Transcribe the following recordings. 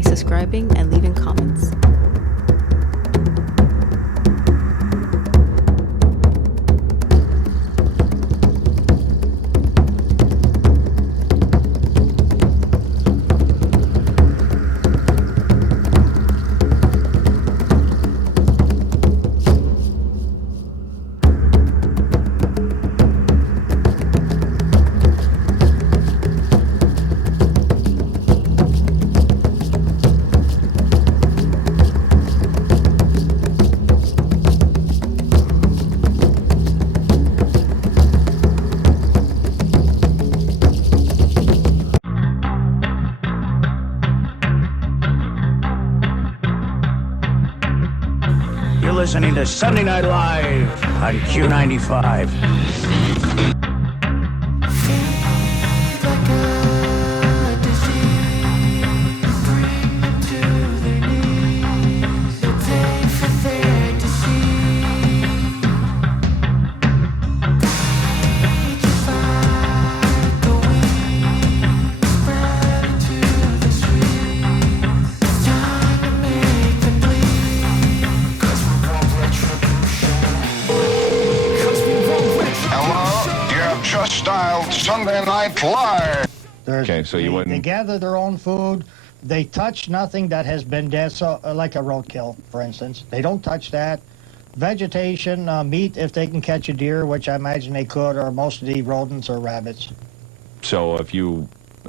by subscribing and leaving comments. Listening to Sunday Night Live on Q95. Sunday Night Live. Okay, so you wouldn't... They gather their own food. They touch nothing that has been dead, so like a roadkill, for instance. They don't touch that. Vegetation, meat, if they can catch a deer, which I imagine they could, or most of the rodents or rabbits. So if you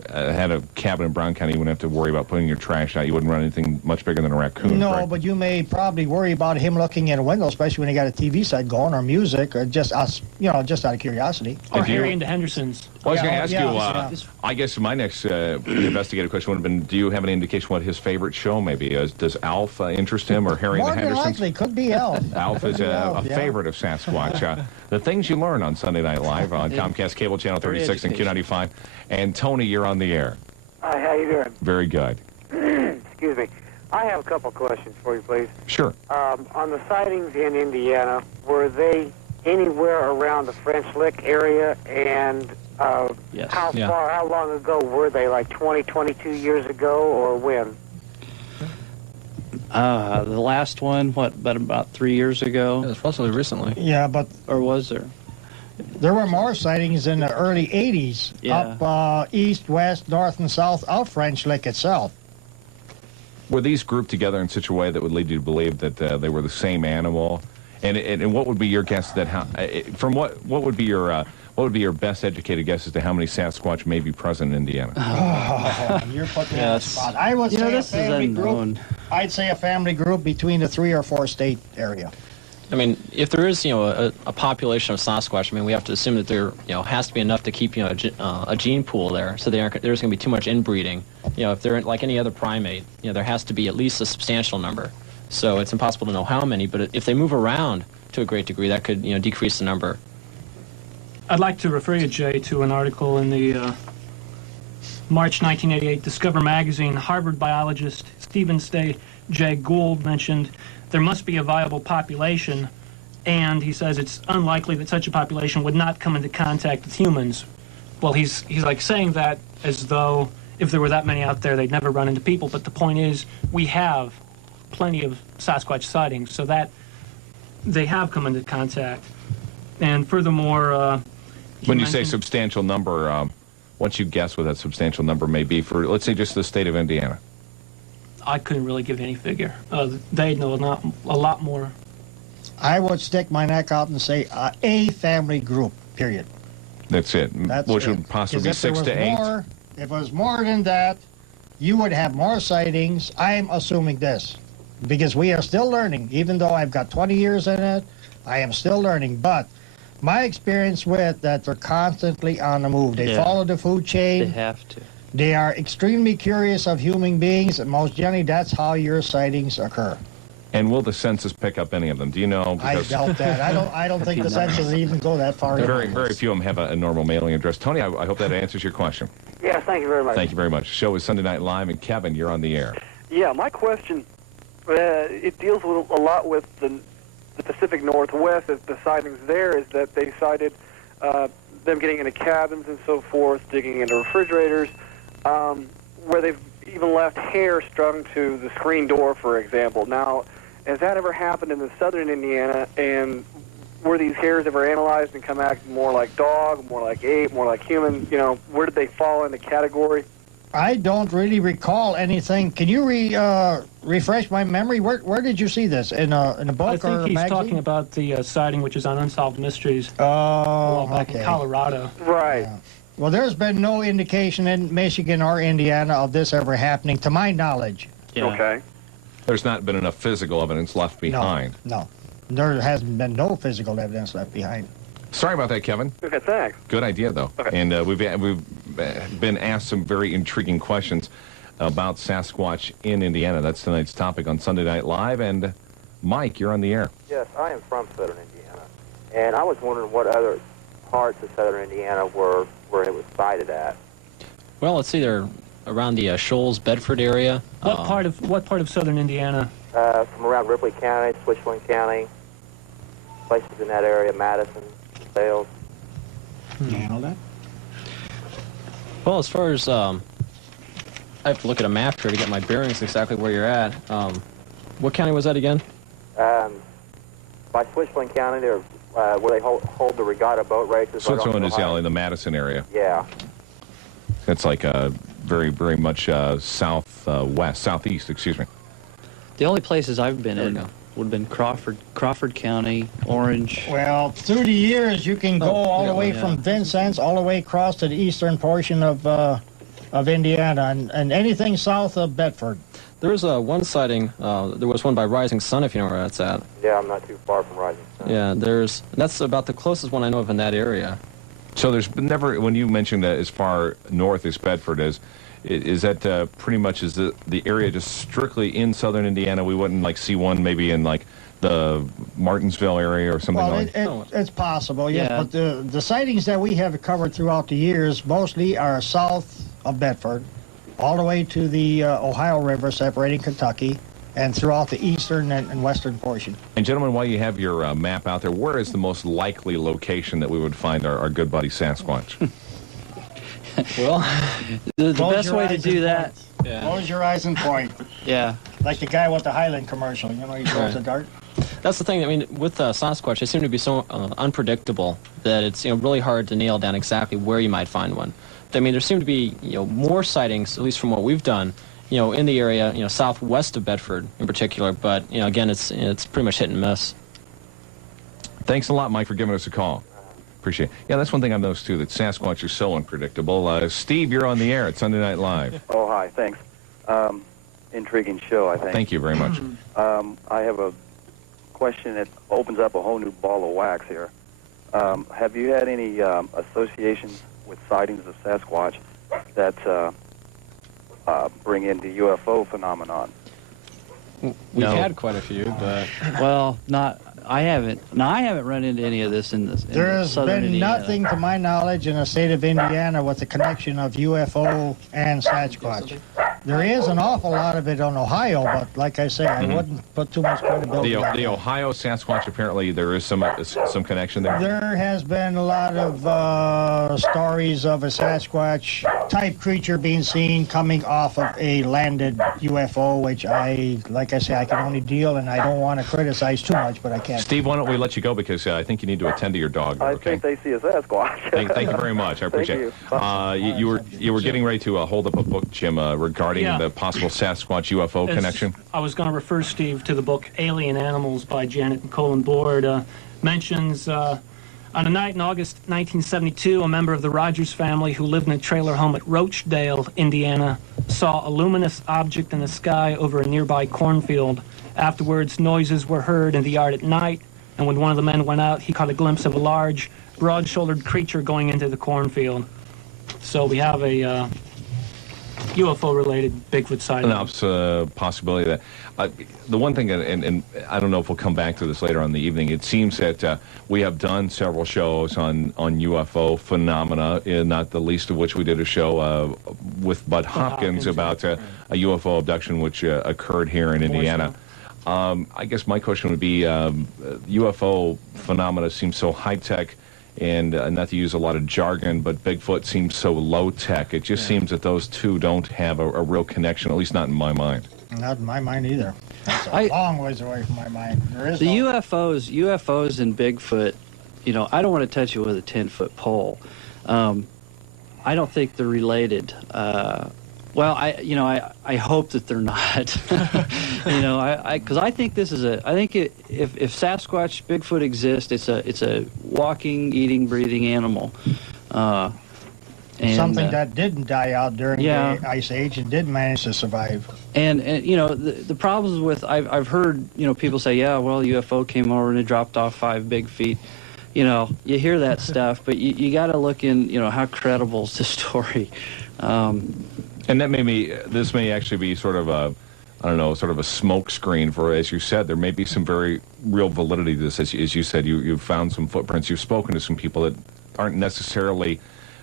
had a cabin in Brown County, you wouldn't have to worry about putting your trash out. You wouldn't run anything much bigger than a raccoon. No, correct? but you may probably worry about him looking in a window, especially when you got a TV set going or music, or just us, just out of curiosity. Or Harry into Henderson's. Well, I was going to ask you, I guess my next investigative question would have been, do you have any indication what his favorite show may be? Does Alf interest him, or Harry and the Hendersons? More than likely, could be Alf. Alf is a favorite of Sasquatch. The things you learn on Sunday Night Live on Comcast Cable Channel 36 and Q95. And Tony, you're on the air. Hi, how you doing? Very good. Excuse me. I have a couple questions for you, please. Sure. On the sightings in Indiana, were they anywhere around the French Lick area? And yes. How long ago were they? Like 20, 22 years ago, or when? The last one, about 3 years ago? It was relatively recently. Yeah, but... Or was there? There were more sightings in the early 80s, up east, west, north, and south of French Lick itself. Were these grouped together in such a way that would lead you to believe that they were the same animal? And what would be your guess that what would be your best educated guess as to how many Sasquatch may be present in Indiana? Oh, you're putting me on the spot. I would say a family group. I'd say a family group between the 3 or 4 state area. I mean, if there is, a population of Sasquatch, I mean, we have to assume that there, has to be enough to keep, a gene pool there, so there's going to be too much inbreeding. If they're like any other primate, there has to be at least a substantial number. So it's impossible to know how many, but if they move around to a great degree, that could, decrease the number. I'd like to refer you, Jay, to an article in the March 1988 Discover magazine. Harvard biologist Stephen J. Gould mentioned there must be a viable population, and he says it's unlikely that such a population would not come into contact with humans. Well, he's like saying that as though if there were that many out there, they'd never run into people. But the point is, we have plenty of Sasquatch sightings, so that they have come into contact. And furthermore, when you say substantial number, what's you guess what that substantial number may be for, let's say, just the state of Indiana? I couldn't really give any figure. They'd know a lot more. I would stick my neck out and say a family group, period. That's it. Which would possibly be 6 to 8. If it was more than that, you would have more sightings. I'm assuming this, because we are still learning. Even though I've got 20 years in it, I am still learning. But my experience with that, they're constantly on the move. They follow the food chain. They have to. They are extremely curious of human beings, and most generally, that's how your sightings occur. And will the census pick up any of them? Do you know? I doubt that. I don't think the census even go that far. Very few of them have a normal mailing address. Tony, I hope that answers your question. Yes, thank you very much. Thank you very much. The show is Sunday Night Live, and Kevin, you're on the air. Yeah, my question, it deals with a lot with the Pacific Northwest. The sightings there is that they cited them getting into cabins and so forth, digging into refrigerators, where they've even left hair strung to the screen door, for example. Now, has that ever happened in the southern Indiana, and were these hairs ever analyzed and come out more like dog, more like ape, more like human? You know, where did they fall in the category? I don't really recall anything. Can you refresh my memory? Where did you see this? In a book I or think a he's magazine? talking about the sighting, which is on Unsolved Mysteries. Oh, back okay. in Colorado. Right. Yeah. Well, there's been no indication in Michigan or Indiana of this ever happening, to my knowledge. Yeah. Okay. There's not been enough physical evidence left behind. No. There hasn't been no physical evidence left behind. Sorry about that, Kevin. Okay, thanks. Good idea, though. Okay. And we've been asked some very intriguing questions about Sasquatch in Indiana. That's tonight's topic on Sunday Night Live. And Mike, you're on the air. Yes, I am from southern Indiana, and I was wondering what other parts of southern Indiana were where it was sighted at. Well, it's either around the Shoals, Bedford area. What part of southern Indiana? From around Ripley County, Switchland County, places in that area, Madison, Sales. You handle that? Well, as far as I have to look at a map here to get my bearings exactly where you're at. What county was that again? By Switchland County, they're where they hold the regatta boat races. Switzerland is in the Madison area. Yeah. It's like very, very much southeast, excuse me. The only places I've been in would have been Crawford County, Orange. Well, through the years, you can go all the way from Vincennes all the way across to the eastern portion of Indiana, and anything south of Bedford. There was one sighting. There was one by Rising Sun, if you know where that's at. Yeah, I'm not too far from Rising Sun. Yeah, that's about the closest one I know of in that area. So there's been never, when you mentioned that as far north as Bedford is that pretty much is the area just strictly in southern Indiana? We wouldn't like see one maybe in like the Martinsville area or something like that? It's possible, yes, Yeah. but the sightings that we have covered throughout the years mostly are south of Bedford, all the way to the Ohio River separating Kentucky, and throughout the eastern and western portion. And gentlemen, while you have your map out there, where is the most likely location that we would find our good buddy Sasquatch? Well, the Close best your way to eyes do and that. point. Yeah. Close your eyes and point. Yeah. Like the guy with the Highland commercial, you know, he throws a dart. That's the thing. I mean, with Sasquatch, they seem to be so unpredictable that it's really hard to nail down exactly where you might find one. I mean, there seem to be more sightings, at least from what we've done, in the area, southwest of Bedford in particular. But again, it's pretty much hit and miss. Thanks a lot, Mike, for giving us a call. Appreciate it. Yeah, that's one thing I've noticed, too, that Sasquatch is so unpredictable. Steve, you're on the air at Sunday Night Live. Oh, hi, thanks. Intriguing show, I think. Thank you very much. I have a question that opens up a whole new ball of wax here. Have you had any associations with sightings of Sasquatch that bring in the UFO phenomenon? We've had quite a few, but well, I haven't run into any of this in this. There's been Indiana. nothing, to my knowledge, in the state of Indiana with the connection of UFO and Sasquatch. There is an awful lot of it on Ohio, but like I say, I wouldn't put too much credibility on The it. Ohio Sasquatch, apparently there is some connection there. There has been a lot of stories of a Sasquatch-type creature being seen coming off of a landed UFO, which like I say, I can only deal, and I don't want to criticize too much, but I can't. Steve, why don't we let you go because I think you need to attend to your dog. I Okay. think they see a Sasquatch. Thank you very much. I appreciate it. You were getting ready to hold up a book, Jim, regarding the possible Sasquatch UFO connection. I was going to refer, Steve, to the book Alien Animals by Janet and Colin Board. Mentions on a night in August 1972, a member of the Rogers family who lived in a trailer home at Rochdale, Indiana, saw a luminous object in the sky over a nearby cornfield. Afterwards, noises were heard in the yard at night, and when one of the men went out, he caught a glimpse of a large, broad-shouldered creature going into the cornfield. So we have a UFO-related Bigfoot sighting. An possibility that the one thing, and I don't know if we'll come back to this later on in the evening. It seems that we have done several shows on UFO phenomena, not the least of which we did a show with Bud Hopkins about a UFO abduction which occurred here in Indiana. I guess my question would be, UFO phenomena seem so high-tech And not to use a lot of jargon, but Bigfoot seems so low-tech. It just seems that those two don't have a real connection, at least not in my mind. Not in my mind either. That's a long ways away from my mind. There is The no... UFOs and Bigfoot, you know, I don't want to touch it with a 10-foot pole. I don't think they're related. Well, I hope that they're not. You know, because I think this is I think if Sasquatch, Bigfoot exists, it's a walking, eating, breathing animal. And, something that didn't die out during the Ice Age and did manage to survive. And you know, the problems with, I've heard, you know, people say, yeah, well, UFO came over and it dropped off 5 big feet. You know, you hear that stuff, but you got to look in, you know, how credible is the story. And that this may actually be sort of a, I don't know, sort of a smoke screen for, as you said, there may be some very real validity to this. As you said, you've found some footprints. You've spoken to some people that aren't necessarily,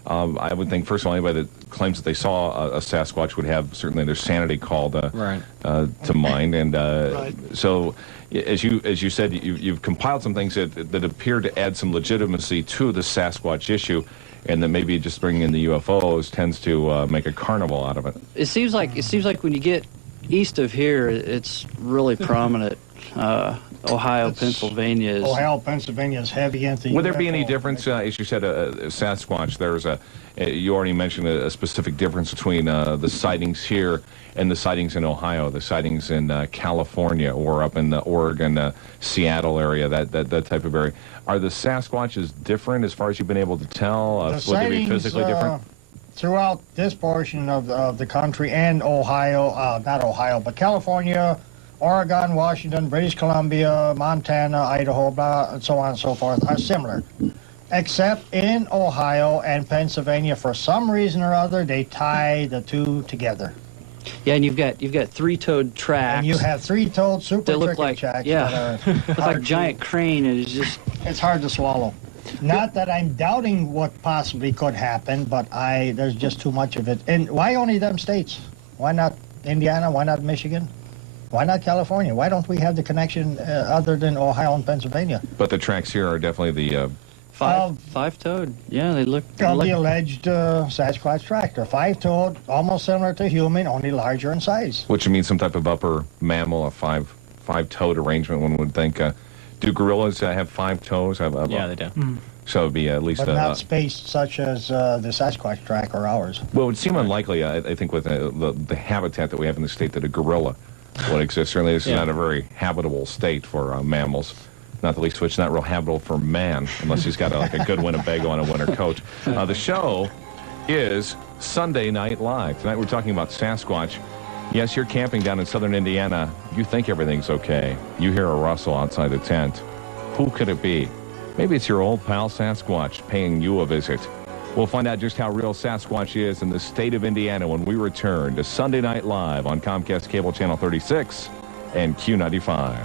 I would think, first of all, anybody that claims that they saw a Sasquatch would have certainly their sanity called to mind. And so, as you said, you've compiled some things that appear to add some legitimacy to the Sasquatch issue. And then maybe just bringing in the UFOs tends to make a carnival out of it. It seems like when you get east of here, it's really prominent. Ohio, Pennsylvania is heavy into. Would there be any difference, as you said, Sasquatch? There's you already mentioned a specific difference between the sightings here and the sightings in Ohio, the sightings in California or up in the Oregon, Seattle area, that type of area. Are the Sasquatches different as far as you've been able to tell? The would they be physically different? Throughout this portion of the country and Ohio, not Ohio, but California, Oregon, Washington, British Columbia, Montana, Idaho, blah, and so on and so forth, are similar. Except in Ohio and Pennsylvania, for some reason or other, they tie the two together. Yeah, and you've got three-toed tracks. And you have three-toed super look like tracks. Yeah, it's like a giant crane, and it's hard to swallow. Not that I'm doubting what possibly could happen, but there's just too much of it. And why only them states? Why not Indiana? Why not Michigan? Why not California? Why don't we have the connection other than Ohio and Pennsylvania? But the tracks here are definitely the five-toed. Yeah, they look. The alleged Sasquatch track. They're five-toed, almost similar to human, only larger in size. Which means some type of upper mammal, a five-toed arrangement. One would think. Do gorillas have 5 toes? Yeah, they do. Mm. So it'd be at least. But not spaced such as the Sasquatch track or ours. Well, it would seem unlikely. I think with the habitat that we have in the state that a gorilla would exist. Certainly, this is not a very habitable state for mammals. Not the least of which not real habitable for man, unless he's got like a good Winnebago on a winter coat. The show is Sunday Night Live. Tonight we're talking about Sasquatch. Yes, you're camping down in southern Indiana. You think everything's okay. You hear a rustle outside the tent. Who could it be? Maybe it's your old pal Sasquatch paying you a visit. We'll find out just how real Sasquatch is in the state of Indiana when we return to Sunday Night Live on Comcast Cable Channel 36 and Q95.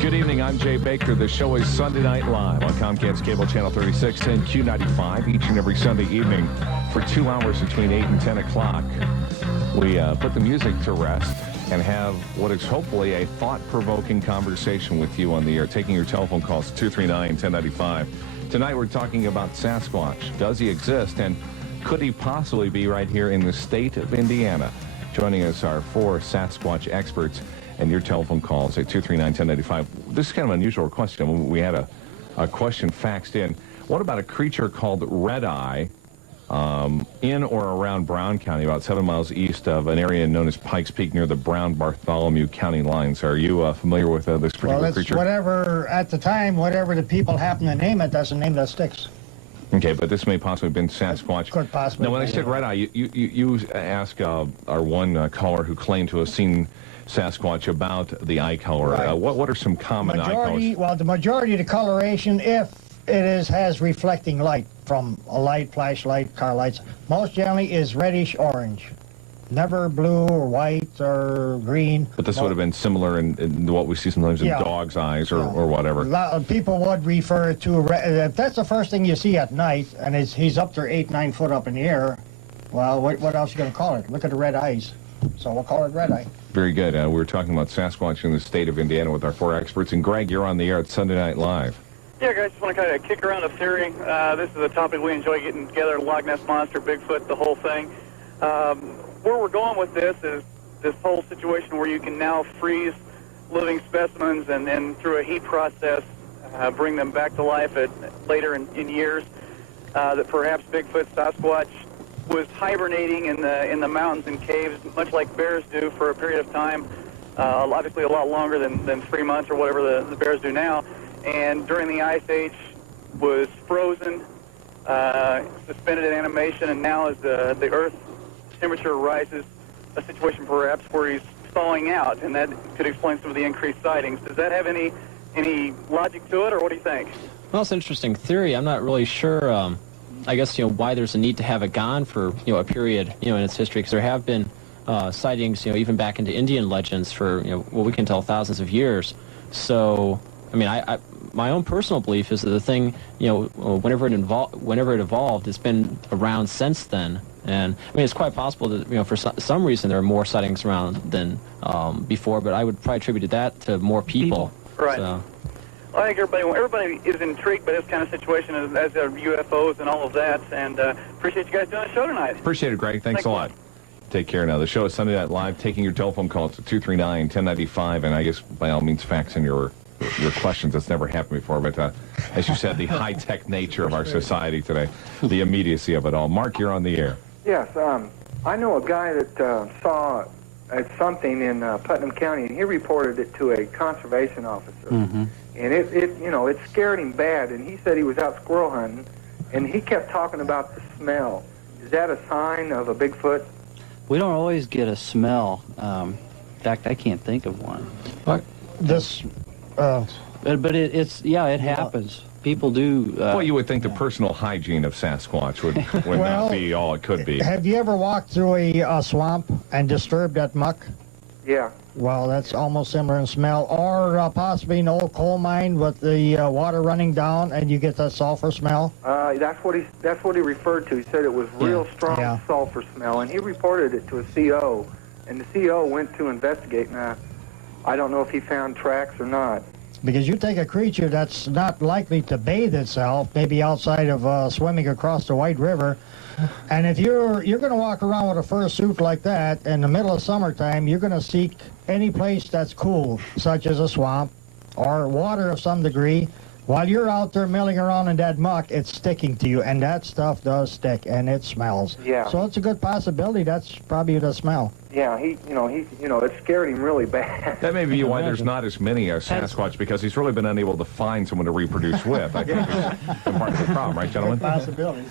Good evening, I'm Jay Baker. The show is Sunday Night Live on Comcast Cable Channel 36 and Q95 each and every Sunday evening for 2 hours between 8 and 10 o'clock. We put the music to rest and have what is hopefully a thought-provoking conversation with you on the air, taking your telephone calls 239-1095. Tonight we're talking about Sasquatch. Does he exist, and could he possibly be right here in the state of Indiana? Joining us are 4 Sasquatch experts. And your telephone calls at 239-1095. This is kind of an unusual question. We had a question faxed in. What about a creature called Red Eye in or around Brown County, about 7 miles east of an area known as Pikes Peak near the Brown-Bartholomew County lines? Are you familiar with this particular creature? Well, whatever, at the time, whatever the people happen to name it, that's the name that sticks. Okay, but this may possibly have been Sasquatch. Could possibly. Now, when I said Red Eye, you asked our one caller who claimed to have seen Sasquatch about the eye color. Right. What are some common eye colors? Well, the majority of the coloration, if it has reflecting light from a light, flashlight, car lights, most generally is reddish orange. Never blue or white or green. But this would have been similar in what we see sometimes in dogs' eyes or whatever. A lot of people would refer to, if that's the first thing you see at night, and he's up there 8-9 foot up in the air, Well, what else are you going to call it? Look at the red eyes. So we'll call it red eye. Very good. We were talking about Sasquatch in the state of Indiana with our 4 experts. And Greg, you're on the air at Sunday Night Live. Yeah, guys, just want to kind of kick around a theory. This is a topic we enjoy getting together, Loch Ness Monster, Bigfoot, the whole thing. Where we're going with this is this whole situation where you can now freeze living specimens and then through a heat process bring them back to life later in years. That perhaps Bigfoot, Sasquatch was hibernating in the mountains and caves, much like bears do for a period of time, obviously a lot longer than 3 months or whatever the bears do now. And during the Ice Age was frozen, suspended in animation, and now as the Earth's temperature rises, a situation perhaps where he's thawing out, and that could explain some of the increased sightings. Does that have any logic to it, or what do you think? Well, it's an interesting theory. I'm not really sure, I guess, why there's a need to have it gone for, a period, in its history, because there have been sightings, even back into Indian legends for, what we can tell thousands of years. So, I mean, my own personal belief is that the thing, whenever it evolved, it's been around since then. And, I mean, it's quite possible that, for some reason there are more sightings around than before, but I would probably attribute that to more people. Right. So. Well, I think everybody is intrigued by this kind of situation as are UFOs and all of that, and appreciate you guys doing the show tonight. Appreciate it, Greg. Thanks a lot. Take care now. The show is Sunday Night Live, taking your telephone calls at 239-1095, and I guess by all means fax in your questions. That's never happened before, but as you said, the high-tech nature of our society today, the immediacy of it all. Mark, you're on the air. Yes, I know a guy that saw something in Putnam County, and he reported it to a conservation officer. Mm-hmm. And it scared him bad, and he said he was out squirrel hunting, and he kept talking about the smell. Is that a sign of a Bigfoot? We don't always get a smell. In fact, I can't think of one. But this... But it happens. People do... well, you would think the personal hygiene of Sasquatch would not be all it could be. Have you ever walked through a swamp and disturbed that muck? Yeah. Well, that's almost similar in smell. Or possibly an old coal mine with the water running down and you get that sulfur smell? That's what he referred to. He said it was real strong sulfur smell, and he reported it to a CO, and the CO went to investigate. Now, I don't know if he found tracks or not. Because you take a creature that's not likely to bathe itself, maybe outside of swimming across the White River, and if you're going to walk around with a fur suit like that in the middle of summertime, you're going to seek any place that's cool, such as a swamp or water of some degree. While you're out there milling around in that muck, it's sticking to you, and that stuff does stick, and it smells. Yeah. So it's a good possibility that's probably the smell. Yeah, it scared him really bad. That may be why there's not as many Sasquatch, because he's really been unable to find someone to reproduce with. I think it's part of the problem, right, gentlemen? Possibility.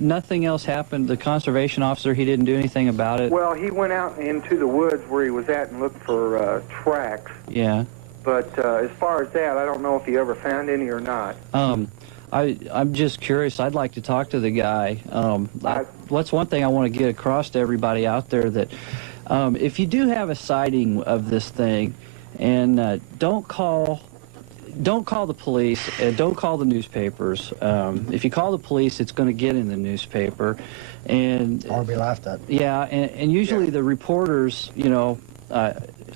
Nothing else happened? The conservation officer, he didn't do anything about it? Well, he went out into the woods where he was at and looked for tracks. Yeah. But as far as that, I don't know if he ever found any or not. I'm just curious. I'd like to talk to the guy. What's one thing I want to get across to everybody out there, that if you do have a sighting of this thing, and don't call the police, and don't call the newspapers. If you call the police, it's going to get in the newspaper, or be laughed at. Yeah, and usually the reporters,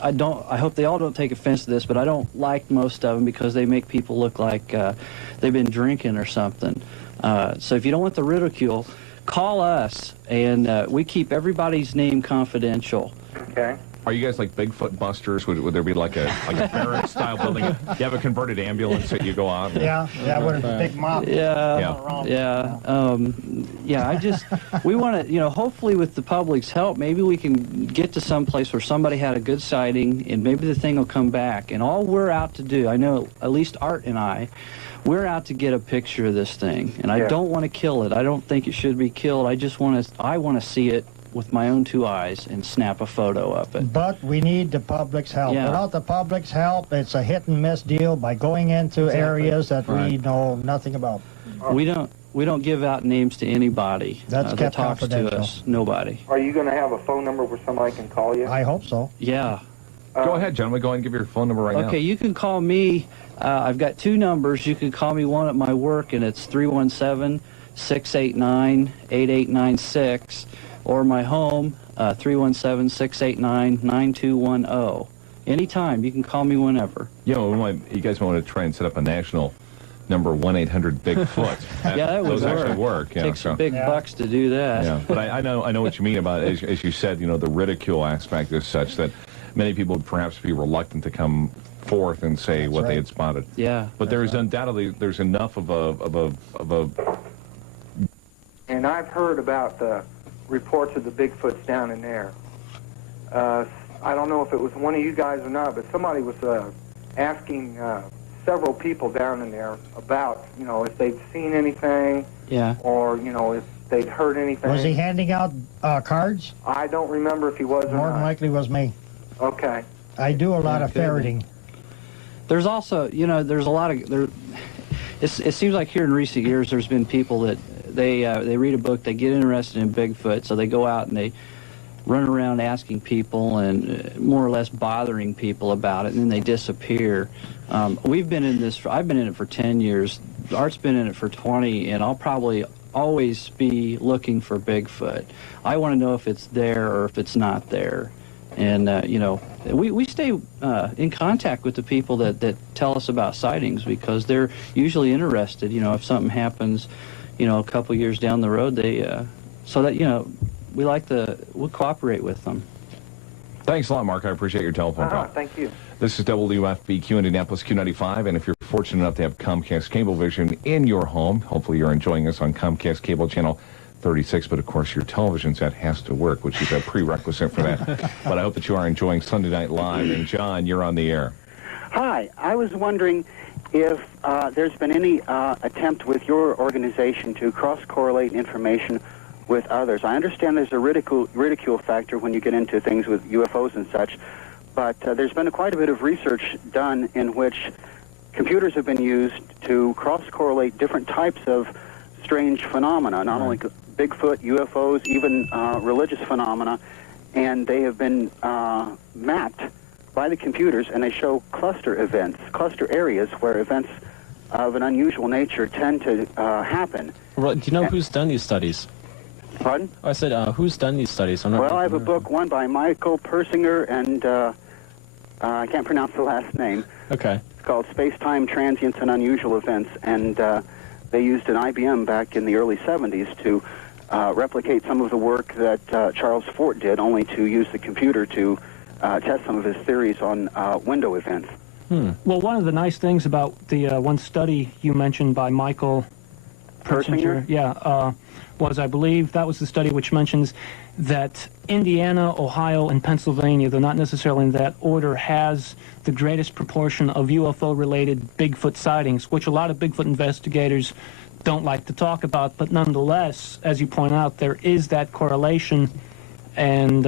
I hope they all don't take offense to this, but I don't like most of them because they make people look like they've been drinking or something. So if you don't want the ridicule, call us, and we keep everybody's name confidential. Okay. Are you guys like Bigfoot busters? Would there be like a barrack-style building? You have a converted ambulance that you go out? Yeah, with a big mop. We want to, hopefully with the public's help, maybe we can get to some place where somebody had a good sighting, and maybe the thing will come back. And all we're out to do, I know at least Art and I, we're out to get a picture of this thing. And I don't want to kill it. I don't think it should be killed. I want to see it with my own 2 eyes and snap a photo of it. But we need the public's help. Yeah. Without the public's help, it's a hit-and-miss deal by going into areas that we know nothing about. We don't give out names to anybody. That's that kept talks confidential. to us. Nobody. Are you going to have a phone number where somebody can call you? I hope so. Yeah. Go ahead, gentlemen. Go ahead and give your phone number right now. Okay, you can call me. I've got 2 numbers. You can call me one at my work, and it's 317 317-689-8896, or my home, 317-689-9210. Anytime. You can call me whenever. You guys want to try and set up a national number 1-800-BIGFOOT. Yeah, that would those work. actually work. Yeah, Takes some big bucks to do that. Yeah, but I know what you mean about, as you said, the ridicule aspect is such that many people would perhaps be reluctant to come forth and say what they had spotted. Yeah. But there's undoubtedly enough of a And I've heard about the reports of the Bigfoots down in there. I don't know if it was one of you guys or not, but somebody was asking several people down in there about, if they'd seen anything, or if they'd heard anything. Was he handing out cards? I don't remember if he was or More than not. likely was me. Okay. I do a lot of ferreting. There's also, there's a lot of it seems like here in recent years there's been people that they read a book, they get interested in Bigfoot, so they go out and they run around asking people and more or less bothering people about it, and then they disappear. We've been in this. I've been in it for 10 years. Art's been in it for 20, and I'll probably always be looking for Bigfoot. I want to know if it's there or if it's not there. And, we stay in contact with the people that tell us about sightings, because they're usually interested. If something happens, a couple years down the road, we'll cooperate with them. Thanks a lot, Mark. I appreciate your telephone call. Thank you. This is WFBQ Indianapolis Q95, and if you're fortunate enough to have Comcast Cablevision in your home, hopefully you're enjoying us on Comcast Cable Channel 36, but of course your television set has to work, which is a prerequisite for that. But I hope that you are enjoying Sunday Night Live. And John, you're on the air. Hi. I was wondering if there's been any attempt with your organization to cross-correlate information with others. I understand there's a ridicule factor when you get into things with UFOs and such, but there's been quite a bit of research done in which computers have been used to cross-correlate different types of strange phenomena, not only Bigfoot, UFOs, even religious phenomena, and they have been mapped by the computers, and they show cluster events, cluster areas where events of an unusual nature tend to happen. Well, do you know who's done these studies? Pardon? I said, who's done these studies? Well, I have a book, one by Michael Persinger, and I can't pronounce the last name. Okay. It's called Space-Time Transients and Unusual Events, and they used an IBM back in the early 70s to replicate some of the work that Charles Fort did, only to use the computer to test some of his theories on window events. Well, one of the nice things about the one study you mentioned by Michael Persinger, was, I believe, that was the study which mentions that Indiana, Ohio, and Pennsylvania, though not necessarily in that order, has the greatest proportion of UFO-related Bigfoot sightings, which a lot of Bigfoot investigators don't like to talk about, but nonetheless, as you point out, there is that correlation, and,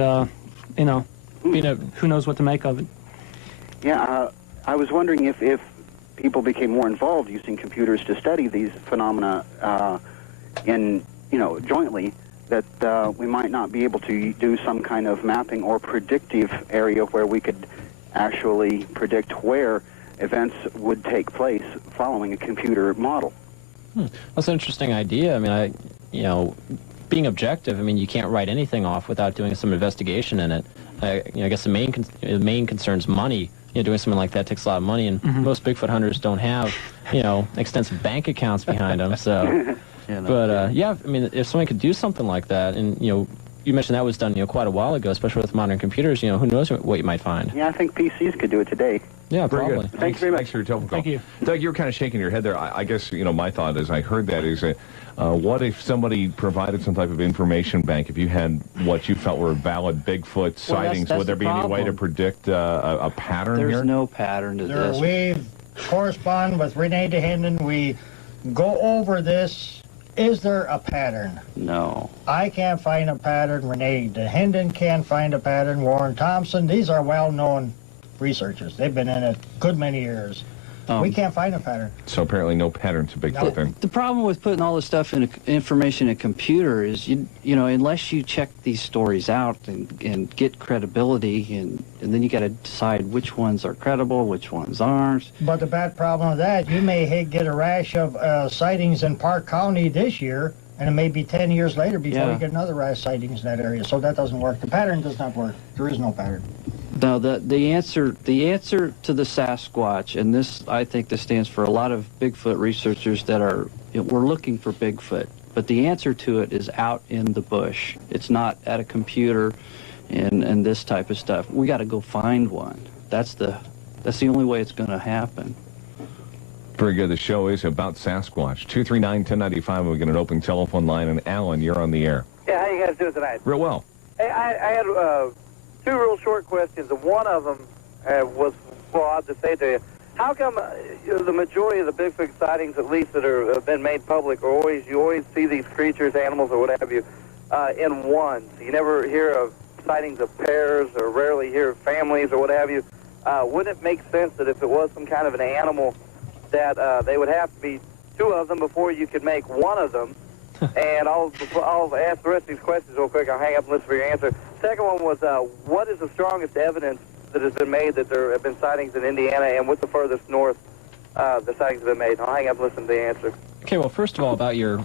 who knows what to make of it. Yeah, I was wondering if people became more involved using computers to study these phenomena jointly, that we might not be able to do some kind of mapping or predictive area where we could actually predict where events would take place following a computer model. That's an interesting idea. I mean, being objective, you can't write anything off without doing some investigation in it. I guess the main concern's money. Doing something like that takes a lot of money, and most Bigfoot hunters don't have, extensive bank accounts behind them. So, if someone could do something like that, and you mentioned that was done, quite a while ago, especially with modern computers. Who knows what you might find? Yeah, I think PCs could do it today. Yeah, very probably. good. Thanks very much. Thanks for your telephone call. Thank you. Doug, you're kind of shaking your head there. I guess, my thought as I heard that is that what if somebody provided some type of information bank? If you had what you felt were valid Bigfoot sightings, that's would there the be any way to problem. predict a pattern here? There's no pattern to this. We correspond with Renee DeHenden. We go over this. Is there a pattern? No. I can't find a pattern. Renee DeHenden can't find a pattern. Warren Thompson. These are well-known researchers. They've been in it a good many years. We can't find a pattern. So apparently no pattern to Bigfoot then. The problem with putting all this stuff in information in a computer is, unless you check these stories out and get credibility, and then you got to decide which ones are credible, which ones aren't. But the bad problem with that, you may get a rash of sightings in Park County this year, and it may be 10 years later before Yeah. you get another sightings in that area. So that doesn't work. The pattern does not work. There is no pattern. No, the answer to the Sasquatch, and this, I think this stands for a lot of Bigfoot researchers that are, we're looking for Bigfoot, but the answer to it is out in the bush. It's not at a computer and this type of stuff. We got to go find one. That's the only way it's going to happen. Very good. The show is about Sasquatch. 239-1095. We get an open telephone line, and Alan, you're on the air. Yeah, how you guys doing tonight? Real well. Hey, I had two real short questions, and one of them was, well, I'll just say to you, how come the majority of the Bigfoot sightings, at least that have been made public, are you always see these creatures, animals, or what have you, in ones? You never hear of sightings of pairs, or rarely hear of families, or what have you. Wouldn't it make sense that if it was some kind of an animal, that they would have to be two of them before you could make one of them? And I'll ask the rest of these questions real quick. I'll hang up and listen for your answer. Second one was, what is the strongest evidence that has been made that there have been sightings in Indiana, and what's the furthest north the sightings have been made? I'll hang up and listen to the answer. Okay, well, first of all, about your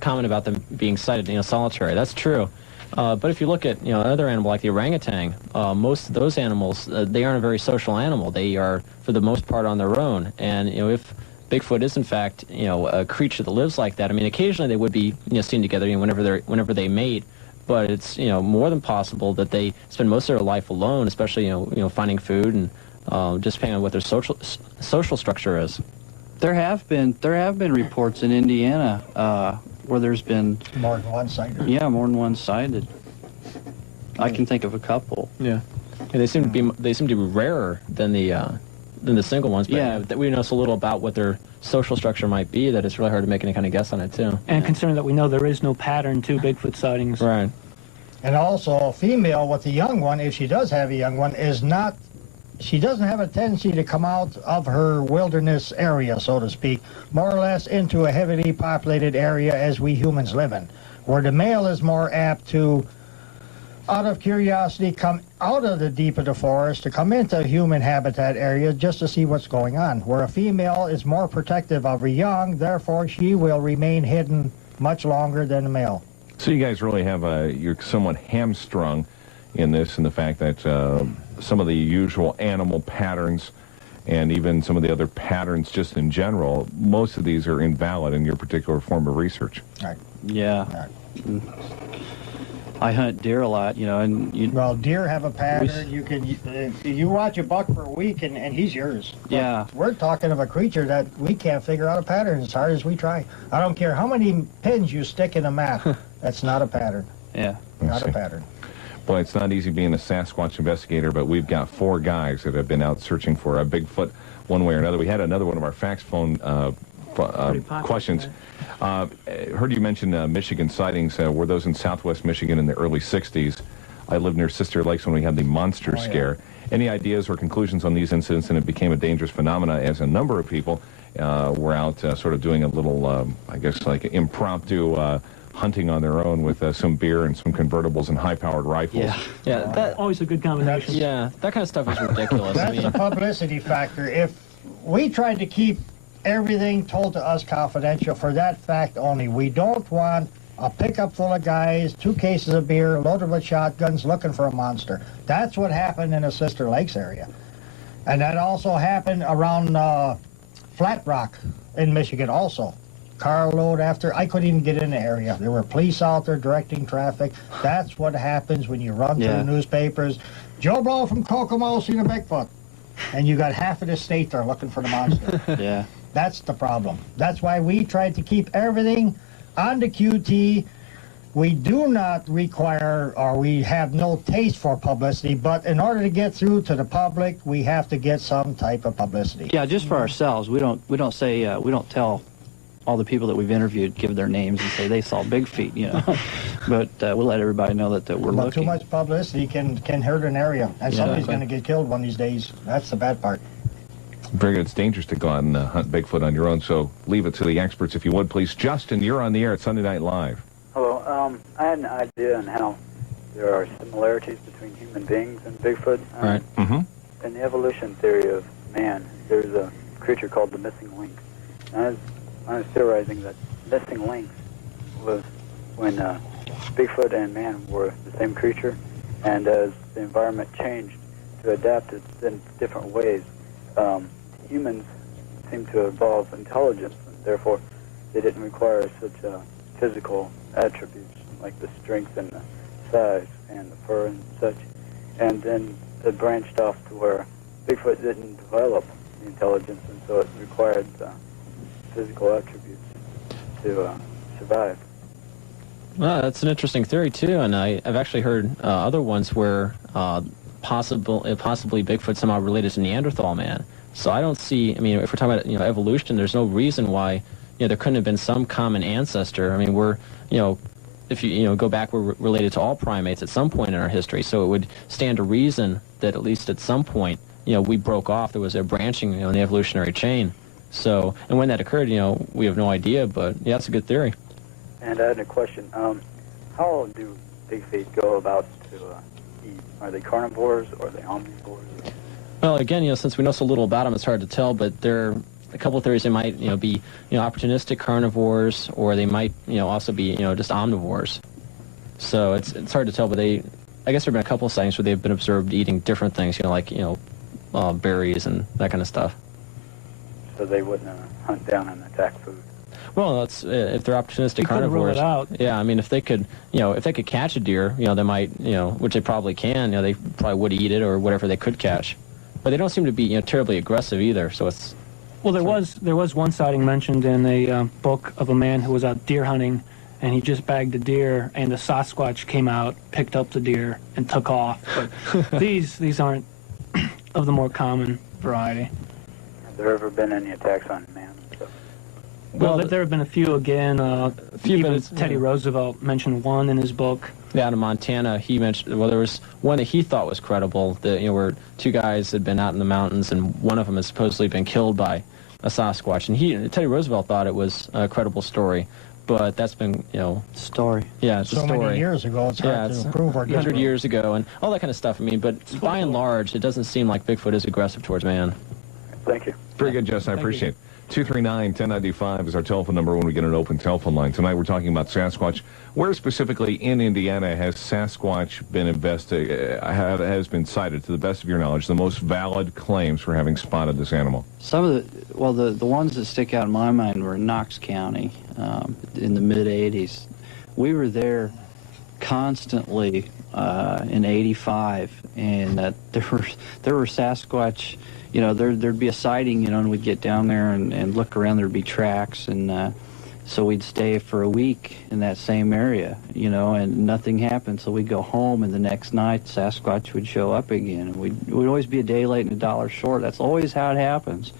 comment about them being sighted, solitary, that's true. But if you look at, another animal like the orangutan, most of those animals, they aren't a very social animal. They are, for the most part, on their own. And, if Bigfoot is, in fact, a creature that lives like that, I mean, occasionally they would be, seen together, whenever they mate. But it's, more than possible that they spend most of their life alone, especially, finding food and just depending on what their social structure is. There have been reports in Indiana where there's been more than one sighted. Yeah, more than one sighted. I can think of a couple. Yeah, and they seem to be rarer than the single ones. But Yeah, we know so little about what their social structure might be that it's really hard to make any kind of guess on it too. And considering that we know there is no pattern to Bigfoot sightings. Right. And also, a female with a young one, if she does have a young one, she doesn't have a tendency to come out of her wilderness area, so to speak, more or less into a heavily populated area as we humans live in, where the male is more apt to, out of curiosity, come out of the deep of the forest to come into a human habitat area just to see what's going on, where a female is more protective of her young, therefore she will remain hidden much longer than a male. So you guys really have you're somewhat hamstrung in this, and the fact that some of the usual animal patterns and even some of the other patterns just in general, most of these are invalid in your particular form of research. Right. Yeah. Right. I hunt deer a lot, and well, deer have a pattern. You watch a buck for a week and he's yours. But yeah. We're talking of a creature that we can't figure out a pattern as hard as we try. I don't care how many pins you stick in a map. That's not a pattern. Yeah. Not a pattern. Boy, it's not easy being a Sasquatch investigator, but we've got 4 guys that have been out searching for a Bigfoot one way or another. We had another one of our fax phone questions. Heard you mention Michigan sightings. Were those in southwest Michigan in the early 60s? I lived near Sister Lakes when we had the monster scare. Any ideas or conclusions on these incidents, and it became a dangerous phenomena as a number of people were out sort of doing a little, I guess, like impromptu hunting on their own with some beer and some convertibles and high-powered rifles. Yeah, that always a good combination. Yeah, that kind of stuff is ridiculous. That's a publicity factor. If we tried to keep everything told to us confidential for that fact only, we don't want a pickup full of guys, 2 cases of beer, loaded with shotguns, looking for a monster. That's what happened in the Sister Lakes area. And that also happened around Flat Rock in Michigan also. Carload after, I couldn't even get in the area. There were police out there directing traffic. That's what happens when you run through the newspapers. Joe Blow from Kokomo seen a Bigfoot. And you got half of the state there looking for the monster. Yeah. That's the problem. That's why we tried to keep everything on the QT. We do not require, or we have no taste for publicity, but in order to get through to the public, we have to get some type of publicity. Yeah, just for ourselves. We don't tell all the people that we've interviewed, give their names and say they saw Bigfoot, but we'll let everybody know that we're But looking. too much publicity can hurt an area, and somebody's going to get killed one of these days. That's the bad part. Very good. It's dangerous to go out and hunt Bigfoot on your own, so leave it to the experts if you would, please. Justin, you're on the air at Sunday Night Live. Hello. I had an idea on how there are similarities between human beings and Bigfoot. Right. Mm-hmm. In the evolution theory of man, there's a creature called the missing link. And I was theorizing that missing links was when Bigfoot and man were the same creature, and as the environment changed to adapt it in different ways, humans seem to evolve intelligence, and therefore they didn't require such physical attributes like the strength and the size and the fur and such. And then it branched off to where Bigfoot didn't develop the intelligence, and so it required physical attributes to survive. Well, that's an interesting theory too, and I've actually heard other ones where possibly Bigfoot somehow related to Neanderthal man. So I don't see. I mean, if we're talking about evolution, there's no reason why there couldn't have been some common ancestor. I mean, we're if you go back, we're related to all primates at some point in our history. So it would stand to reason that at least at some point we broke off. There was a branching in the evolutionary chain. So and when that occurred, we have no idea. But yeah, it's a good theory. And I had a question. How do big feet go about to eat? Are they carnivores or are they omnivores? Well, again, since we know so little about them, it's hard to tell. But there are a couple of theories. They might, be, opportunistic carnivores, or they might, also be, just omnivores. So it's hard to tell. But I guess there have been a couple of sightings where they've been observed eating different things, like berries and that kind of stuff. So they wouldn't hunt down and attack food. Well, that's if they're opportunistic You couldn't rule carnivores. it out. Yeah, I mean, if they could, catch a deer, they might, which they probably can. They probably would eat it or whatever they could catch. But they don't seem to be, terribly aggressive either. So it's. Well, there was one sighting mentioned in a book of a man who was out deer hunting, and he just bagged a deer, and the Sasquatch came out, picked up the deer, and took off. But these aren't of the more common variety. Have there ever been any attacks on man? Well, there have been a few again. Even Teddy Roosevelt mentioned one in his book. Yeah, out of Montana, he mentioned, there was one that he thought was credible, that, where two guys had been out in the mountains, and one of them had supposedly been killed by a Sasquatch. And Teddy Roosevelt thought it was a credible story, but that's been, Story. Yeah, it's a story. So many years ago, it's hard to prove or 100 years ago, and all that kind of stuff. I mean, but by and large, it doesn't seem like Bigfoot is aggressive towards man. Thank you. Very good, Justin. I appreciate it. 239-1095 is our telephone number when we get an open telephone line. Tonight we're talking about Sasquatch. Where specifically in Indiana has Sasquatch been has been cited, to the best of your knowledge, the most valid claims for having spotted this animal? Some of the ones that stick out in my mind were in Knox County in the mid-'80s. We were there constantly in '85, and there were Sasquatch. There'd be a sighting, and we'd get down there and look around. There'd be tracks, and so we'd stay for a week in that same area, and nothing happened. So we'd go home, and the next night, Sasquatch would show up again. And we'd always be a day late and $1 short. That's always how it happens.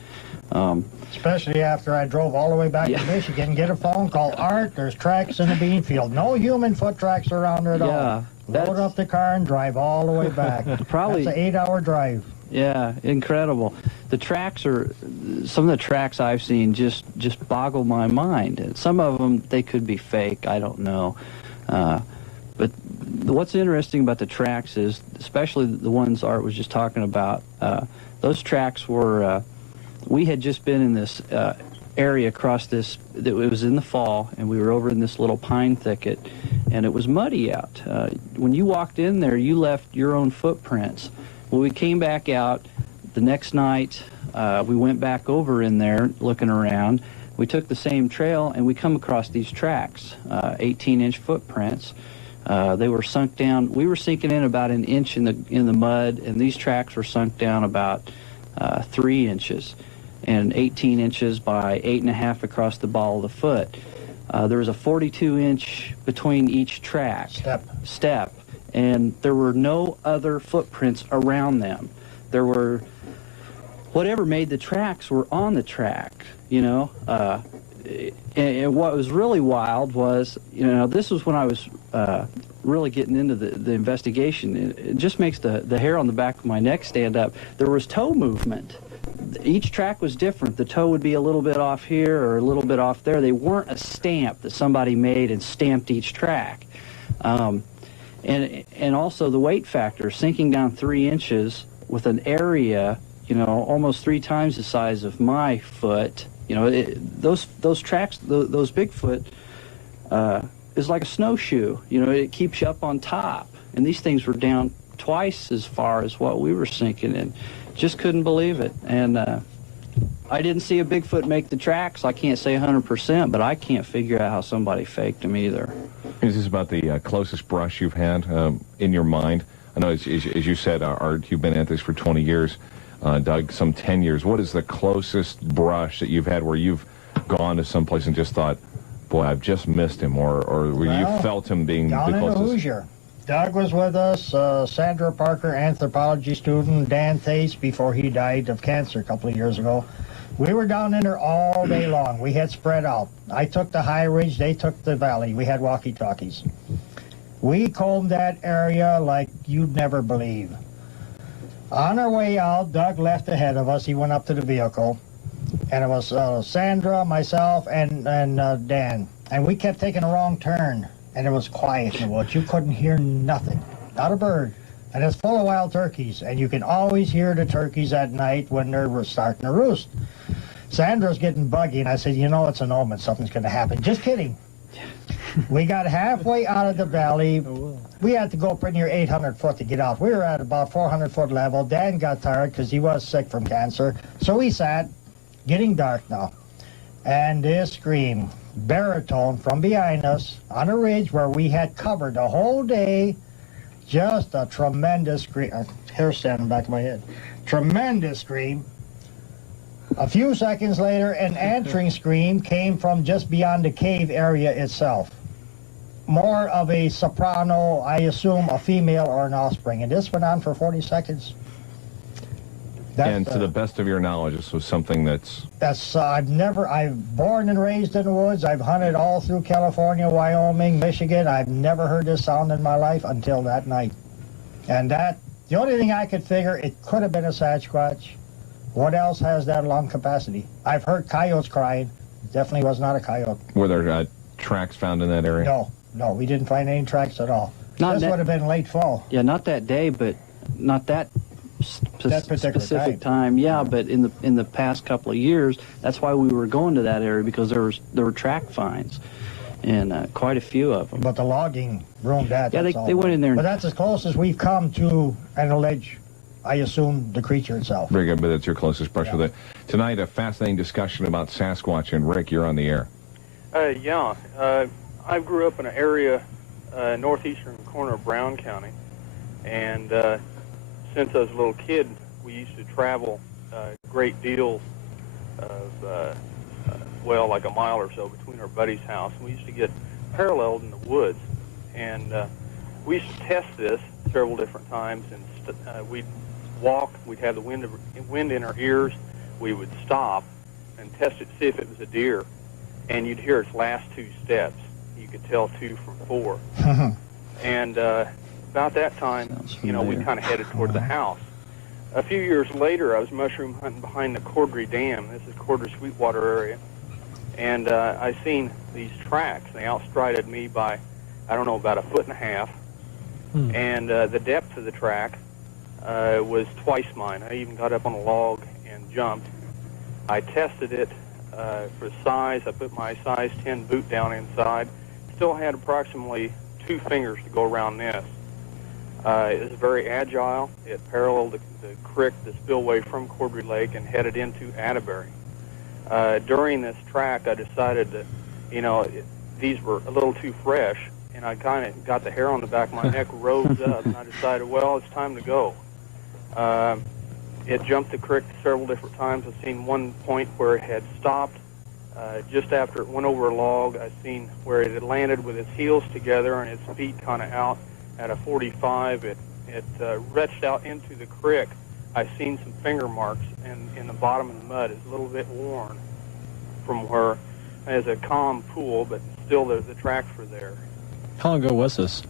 Especially after I drove all the way back to Michigan, get a phone call, Art, there's tracks in the bean field. No human foot tracks around there at all. Load up the car and drive all the way back. Probably that's an 8-hour drive. Yeah, incredible. Some of the tracks I've seen just boggle my mind. Some of them, they could be fake, I don't know. But what's interesting about the tracks is, especially the ones Art was just talking about, those tracks were, we had just been in this area across this, it was in the fall, and we were over in this little pine thicket, and it was muddy out. When you walked in there, you left your own footprints. Well, we came back out the next night. We went back over in there looking around. We took the same trail, and we come across these tracks, 18-inch footprints. They were sunk down. We were sinking in about an inch in the mud, and these tracks were sunk down about 3 inches, and 18 inches by 8.5 across the ball of the foot. There was a 42-inch between each track. Step. And there were no other footprints around them. There were, whatever made the tracks were on the track, And what was really wild was, this was when I was really getting into the investigation. It just makes the hair on the back of my neck stand up. There was toe movement. Each track was different. The toe would be a little bit off here or a little bit off there. They weren't a stamp that somebody made and stamped each track. And also the weight factor, sinking down 3 inches with an area, almost 3 times the size of my foot. Those tracks, those Bigfoot, is like a snowshoe. You know, it keeps you up on top. And these things were down twice as far as what we were sinking in. Just couldn't believe it. And I didn't see a Bigfoot make the tracks. I can't say 100%, but I can't figure out how somebody faked them either. Is this about the closest brush you've had in your mind? I know, as you said, Art, you've been at this for 20 years. Doug, some 10 years. What is the closest brush that you've had where you've gone to someplace and just thought, boy, I've just missed him, or where you felt him being down the in closest? Hoosier. Doug was with us, Sandra Parker, anthropology student, Dan Thace, before he died of cancer a couple of years ago. We were down in there all day long. We had spread out. I took the high ridge, they took the valley. We had walkie-talkies. We combed that area like you'd never believe. On our way out, Doug left ahead of us. He went up to the vehicle, and it was Sandra, myself, and Dan. And we kept taking a wrong turn, and it was quiet in the woods. You couldn't hear nothing, not a bird. And it's full of wild turkeys, and you can always hear the turkeys at night when they're starting to roost. Sandra's getting buggy, and I said, you know, it's an omen. Something's going to happen. Just kidding. We got halfway out of the valley. We had to go pretty near 800 foot to get out. We were at about 400 foot level. Dan got tired because he was sick from cancer. So we sat, getting dark now. And this scream, baritone from behind us on a ridge where we had covered the whole day. Just a tremendous scream. Hair standing back of my head. Tremendous scream. A few seconds later, an answering scream came from just beyond the cave area itself. More of a soprano, I assume a female or an offspring. And this went on for 40 seconds. And to the best of your knowledge, this was something that's... I've born and raised in the woods. I've hunted all through California, Wyoming, Michigan. I've never heard this sound in my life until that night. And the only thing I could figure, it could have been a Sasquatch. What else has that lung capacity? I've heard coyotes crying. It definitely was not a coyote. Were there tracks found in that area? No, we didn't find any tracks at all. This would have been late fall. Yeah, not that day, but not that specific time. Yeah, but in the past couple of years, that's why we were going to that area, because there were track finds, and quite a few of them. But the logging ruined that. Yeah, they went in there. But that's as close as we've come to an alleged, I assume, the creature itself. Very good, but that's your closest brush with it. Tonight, a fascinating discussion about Sasquatch, and Rick, you're on the air. I grew up in an area northeastern corner of Brown County, and since I was a little kid, we used to travel great deals of, like a mile or so between our buddy's house. We used to get paralleled in the woods, and we used to test this several different times, and we'd walk, we'd have the wind in our ears, we would stop and test it to see if it was a deer, and you'd hear its last two steps. You could tell 2 from 4. And about that time, we kind of headed toward the house. A few years later, I was mushroom hunting behind the Cordry Dam. This is Cordry Sweetwater area. And I seen these tracks. They outstrided me by, I don't know, about 1.5 feet. And the depth of the track was twice mine. I even got up on a log and jumped. I tested it for size. I put my size 10 boot down inside. Still had approximately 2 fingers to go around this. It was very agile. It paralleled the creek, the spillway from Cordry Lake, and headed into Atterbury. During this track, I decided that, these were a little too fresh, and I kind of got the hair on the back of my neck rose up, and I decided, well, it's time to go. It jumped the creek several different times. I've seen one point where it had stopped. Just after it went over a log, I seen where it had landed with its heels together and its feet kind of out at a 45. It retched out into the creek. I seen some finger marks in the bottom of the mud. It's a little bit worn from where there's a calm pool, but still the tracks were there. How long ago was this?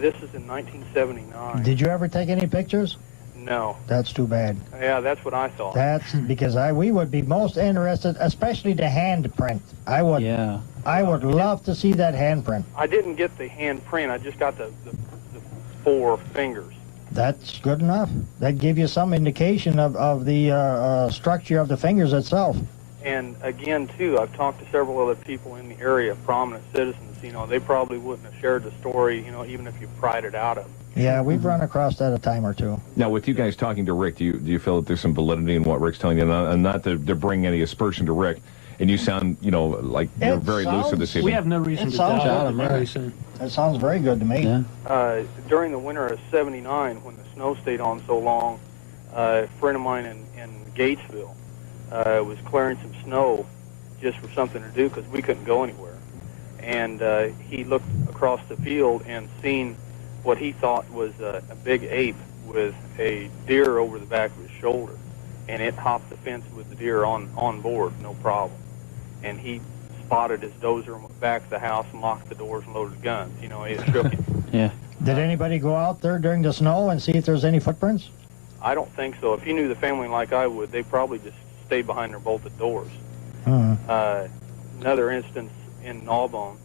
This is in 1979. Did you ever take any pictures? No. That's too bad. Yeah, that's what I thought. That's because we would be most interested, especially the handprint. I would. Yeah. I would love to see that handprint. I didn't get the handprint. I just got the 4 fingers. That's good enough. That gives you some indication of the structure of the fingers itself. And again, too, I've talked to several other people in the area, prominent citizens. You know, they probably wouldn't have shared the story, you know, even if you pried it out of them. Yeah, we've run across that a time or two. Now, with you guys talking to Rick, do you feel that there's some validity in what Rick's telling you? And not to bring any aspersion to Rick, and you sound, you know, like you're very lucid this evening. We have no reason to doubt him. That sounds very good to me. Yeah. During the winter of '79, when the snow stayed on so long, a friend of mine in Gatesville was clearing some snow just for something to do because we couldn't go anywhere. And he looked across the field and seen what he thought was a big ape with a deer over the back of his shoulder. And it hopped the fence with the deer on board, no problem. And he spotted his dozer and went back to the house and locked the doors and loaded guns. You know, it shook him. Yeah. Did anybody go out there during the snow and see if there's any footprints? I don't think so. If you knew the family like I would, they probably just stayed behind their bolted doors. Another instance in Gnawbone,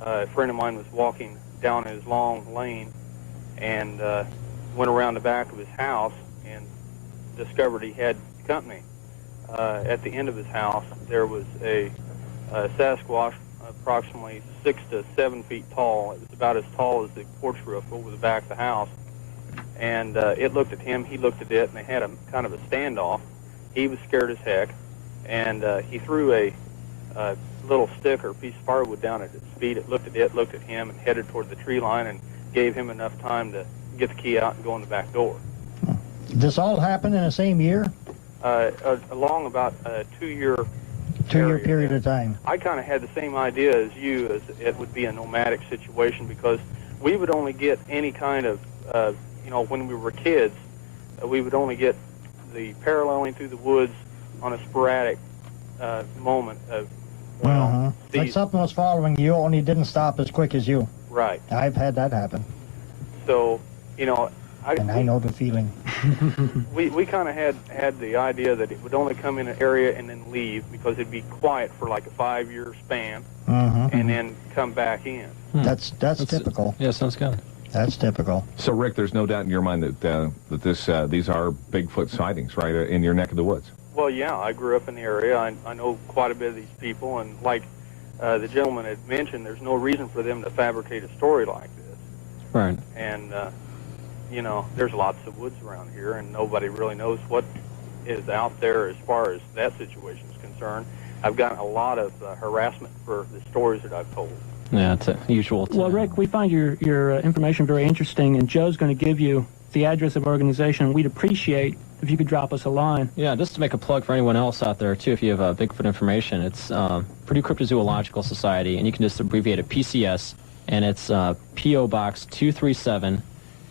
a friend of mine was walking down his long lane and went around the back of his house and discovered he had company. At the end of his house, there was a Sasquatch approximately 6 to 7 feet tall. It was about as tall as the porch roof over the back of the house. And it looked at him, he looked at it, and they had a kind of a standoff. He was scared as heck, and he threw a little stick or a piece of firewood down at its feet. It, looked at him, and headed toward the tree line and gave him enough time to get the key out and go in the back door. This all happened in the same year? Along about a 2-year period of time. I kind of had the same idea as you, as it would be a nomadic situation, because we would only get any kind of, you know, when we were kids, we would only get the paralleling through the woods on a sporadic moment of, well, like something was following you, only didn't stop as quick as you. Right. I've had that happen. So, you know, I know the feeling. we kind of had the idea that it would only come in an area and then leave, because it'd be quiet for like a 5-year span, and then come back in. That's typical. Yeah, sounds good. That's typical. So, Rick, there's no doubt in your mind that these are Bigfoot sightings, right, in your neck of the woods. Well, yeah, I grew up in the area. I know quite a bit of these people, and like the gentleman had mentioned, there's no reason for them to fabricate a story like this. Right. And, you know, there's lots of woods around here, and nobody really knows what is out there as far as that situation is concerned. I've gotten a lot of harassment for the stories that I've told. Yeah, it's usual. Well, Rick, we find your information very interesting, and Joe's going to give you the address of our organization. We'd appreciate if you could drop us a line. Yeah, just to make a plug for anyone else out there, too, if you have Bigfoot information, it's Purdue Cryptozoological Society, and you can just abbreviate it PCS, and it's P.O. Box 237,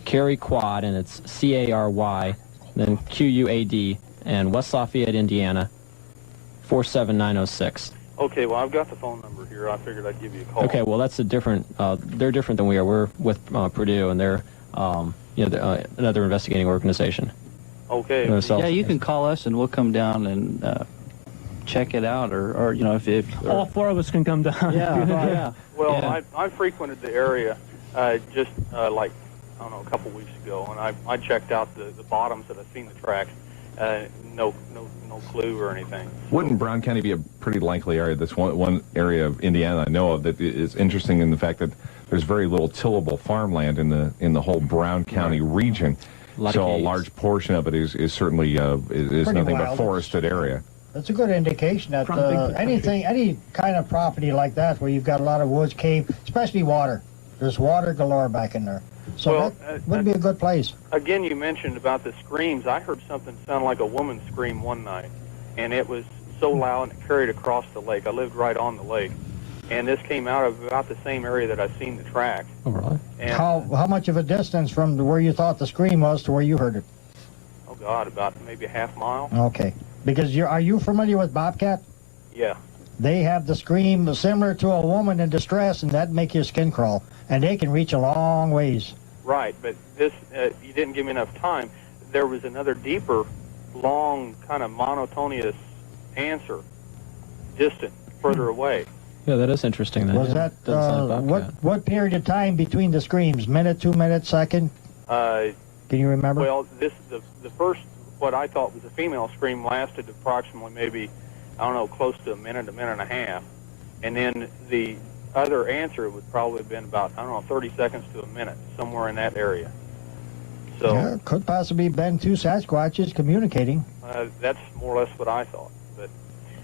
Cary Quad, and it's C-A-R-Y, then Q-U-A-D, and West Lafayette, Indiana, 47906. Okay, well, I've got the phone number here. I figured I'd give you a call. Okay, well, that's a different, they're different than we are. We're with Purdue, and they're, you know, another investigating organization. Okay. Yeah, you can call us, and we'll come down and check it out, or you know, if all 4 of us can come down. Yeah. Well, Yeah. I frequented the area just like, I don't know, a couple weeks ago, and I checked out the bottoms that I've seen the tracks. No clue or anything. Wouldn't Brown County be a pretty likely area? That's one area of Indiana I know of that is interesting in the fact that there's very little tillable farmland in the whole Brown County region. So a large portion of it is certainly is nothing but forested area. That's a good indication that any kind of property like that where you've got a lot of woods, cave, especially water. There's water galore back in there. So well, that would be a good place. Again, you mentioned about the screams. I heard something sound like a woman scream one night, and it was so loud and it carried across the lake. I lived right on the lake, and this came out of about the same area that I've seen the track. Oh, really? And, how much of a distance from where you thought the scream was to where you heard it? Oh, God, about maybe a half mile. Okay. Because are you familiar with bobcat? Yeah. They have the scream similar to a woman in distress, and that'd make your skin crawl. And they can reach a long ways. Right, but this, you didn't give me enough time. There was another deeper, long, kind of monotonous answer, distant, further away. Yeah, that is interesting. Then. Was that, what period of time between the screams? Minute, 2 minutes, second? Can you remember? Well, the first, what I thought was a female scream lasted approximately maybe I don't know, close to a minute and a half. And then the other answer would probably have been about, I don't know, 30 seconds to a minute, somewhere in that area. So Yeah, could possibly been two Sasquatches communicating. that's more or less what I thought. But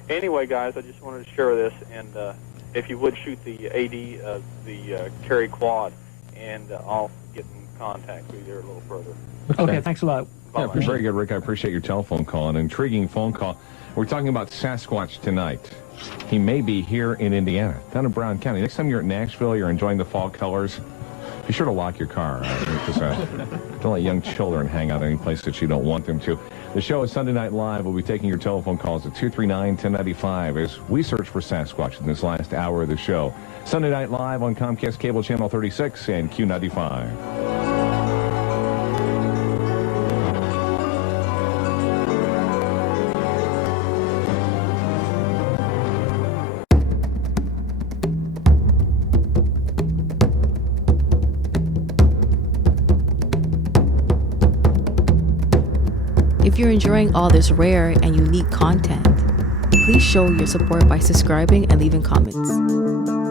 anyway, guys, I just wanted to share this, and if you would shoot the AD, the carry quad, and I'll get in contact with you there a little further. Okay, thanks a lot. Yeah, very good, Rick. I appreciate your telephone call. An intriguing phone call. We're talking about Sasquatch tonight. He may be here in Indiana, down in Brown County. Next time you're at Nashville, you're enjoying the fall colors, be sure to lock your car. Don't let young children hang out any place that you don't want them to. The show is Sunday Night Live. We'll be taking your telephone calls at 239-1095 as we search for Sasquatch in this last hour of the show. Sunday Night Live on Comcast Cable Channel 36 and Q95. If you're enjoying all this rare and unique content, please show your support by subscribing and leaving comments.